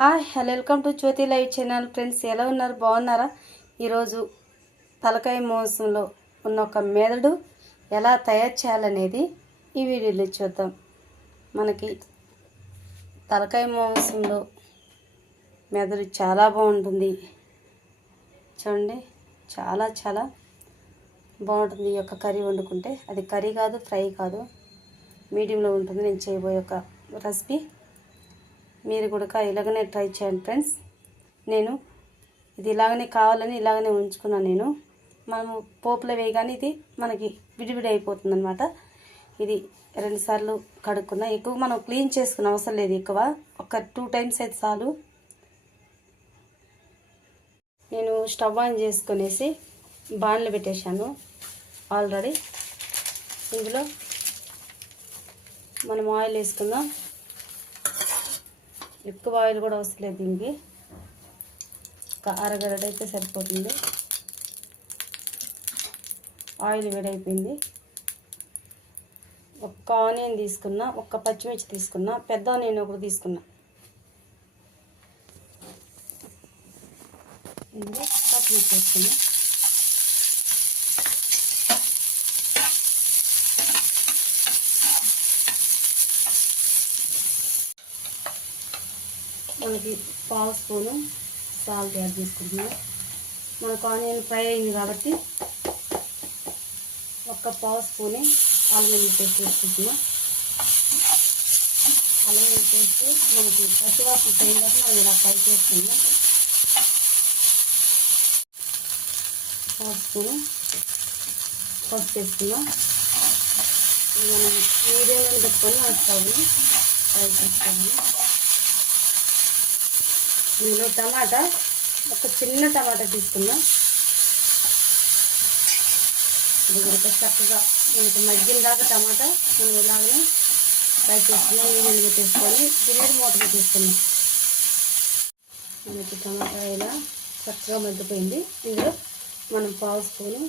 Hi hello welcome to Jyothi live channel. Friends ఎలా ఉన్నారు, బాగున్నారా? ఈరోజు తలకాయ మాంసంలో ఉన్న ఒక మెదడు ఎలా తయారు చేయాలనేది ఈ వీడియోలో చూద్దాం. మనకి తలకాయ మాంసంలో మెదడు చాలా బాగుంటుంది. చూడండి, చాలా చాలా బాగుంటుంది. ఈ యొక్క కర్రీ వండుకుంటే అది కర్రీ కాదు, ఫ్రై కాదు, మీడియంలో ఉంటుంది. నేను చేయబోయే ఒక రెసిపీ మీరు కూడా ఇలాగనే ట్రై చేయండి ఫ్రెండ్స్. నేను ఇది ఇలాగనే కావాలని ఇలాగనే ఉంచుకున్నాను. నేను మనము పోపులో వేయగానే ఇది మనకి విడివిడి అయిపోతుంది అనమాట. ఇది 2 సార్లు కడుక్కున్నా. ఎక్కువ మనం క్లీన్ చేసుకున్న అవసరం లేదు, ఎక్కువ ఒక 2 టైమ్స్ అయితే చాలు. నేను స్టవ్ ఆన్ చేసుకునేసి బాణలు పెట్టేశాను ఆల్రెడీ. ఇందులో మనం ఆయిల్ వేసుకుందాం. ఎక్కువ ఆయిల్ కూడా అవసరం లేదు, దీనికి ఒక అరగరట అయితే సరిపోతుంది. ఆయిల్ వేడైపోయింది. ఒక్క ఆనియన్ తీసుకున్నా, ఒక్క పచ్చిమిర్చి తీసుకున్నా, పెద్ద ఆనియన్ ఒకటి తీసుకున్నా. ఇందులో పచ్చిమిర్చి వేసుకున్నా. మనకి 1/2 స్పూను సాల్ట్ యాడ్ చేసుకుంటున్నాం. మనకు ఆనియన్ ఫ్రై అయింది కాబట్టి ఒక 1/2 స్పూనే అల్లం వెల్లుల్లి పేస్ట్ వేసుకుంటున్నాం. అల్లం వెల్లుల్లి పేస్ట్ మనకి పచ్చివాసన పోయిన తర్వాత మనం ఇలా ఫ్రై చేసుకుందాం. 1/2 స్పూను పసుపు వేసుకున్నాం. మనం మీడియంలో పెట్టుకొని మన స్టవ్ని ఫ్రై చేసుకోవాలి. ఇందులో టమాటా, ఒక చిన్న టమాటా తీసుకుందాం. ఇది కూడా చక్కగా మనకు మగ్గిన దాకా టమాటా మనం ఇలాగనే ఫ్రై చేసుకున్నాం. నీళ్ళు పెట్టేసుకొని బిర్యానీ మూత పెట్టేసుకున్నాం. మనకి టమాటా ఇలా చక్కగా మగ్గిపోయింది. ఇందులో మనం 1/2 స్పూను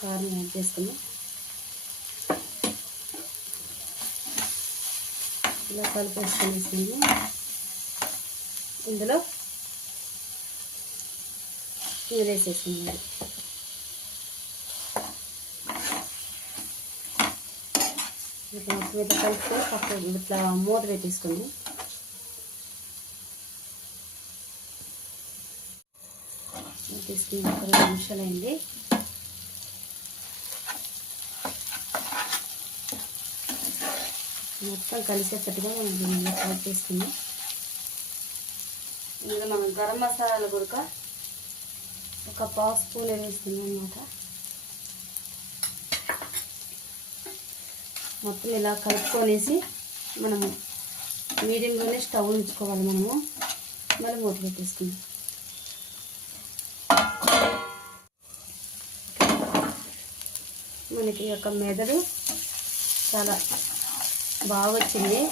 కారం యాడ్ చేసుకున్నాం. ఇలా కలిపేసుకునేసింది. ఇందులో వేసేసింది. ఇట్లా మొత్తం ఇట్లా కలుపుకొని పక్కన ఇట్లా మూత పెట్టేసుకుంది. తీసుకుని 2 నిమిషాలు అయింది. మొత్తం కలిసేటట్టుగా మనం దీన్ని కలిపేసుకుందాం. ఇందులో మనం గరం మసాలాలు కూడా ఒక 1/2 స్పూన్ వేస్తున్నాం అన్నమాట. మొత్తం ఇలా కలుపుకొనేసి మనము మీడియంలోనే స్టవ్ ఉంచుకోవాలి. మనము మళ్ళీ మూత పెట్టేసుకుందాం. మనకి యొక్క మెదడు చాలా బాగా వచ్చింది.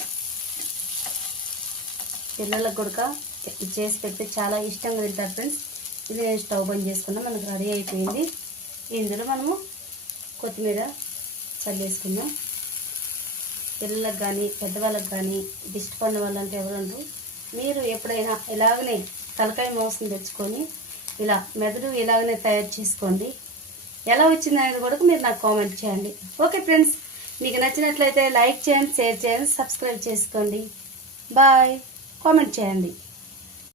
పిల్లలకు కూడా చేసి పెడితే చాలా ఇష్టంగా తింటారు ఫ్రెండ్స్. ఇది నేను స్టవ్ బంద్ చేసుకున్నా, మనకు రెడీ అయిపోయింది. ఇందులో మనము కొత్తిమీర చల్లేసుకుందాం. పిల్లలకు కానీ పెద్దవాళ్ళకి కానీ ఇష్టపడిన వాళ్ళంటే ఎవరంటారు. మీరు ఎప్పుడైనా ఇలాగనే తలకాయ మాంసం తెచ్చుకొని ఇలా మెదడు ఇలాగనే తయారు చేసుకోండి. ఎలా వచ్చిందనేది కూడా మీరు నాకు కామెంట్ చేయండి. ఓకే ఫ్రెండ్స్, మీకు నచ్చినట్లయితే లైక్ చేయండి, షేర్ చేయండి, సబ్స్క్రైబ్ చేసుకోండి. బాయ్. కామెంట్ చేయండి.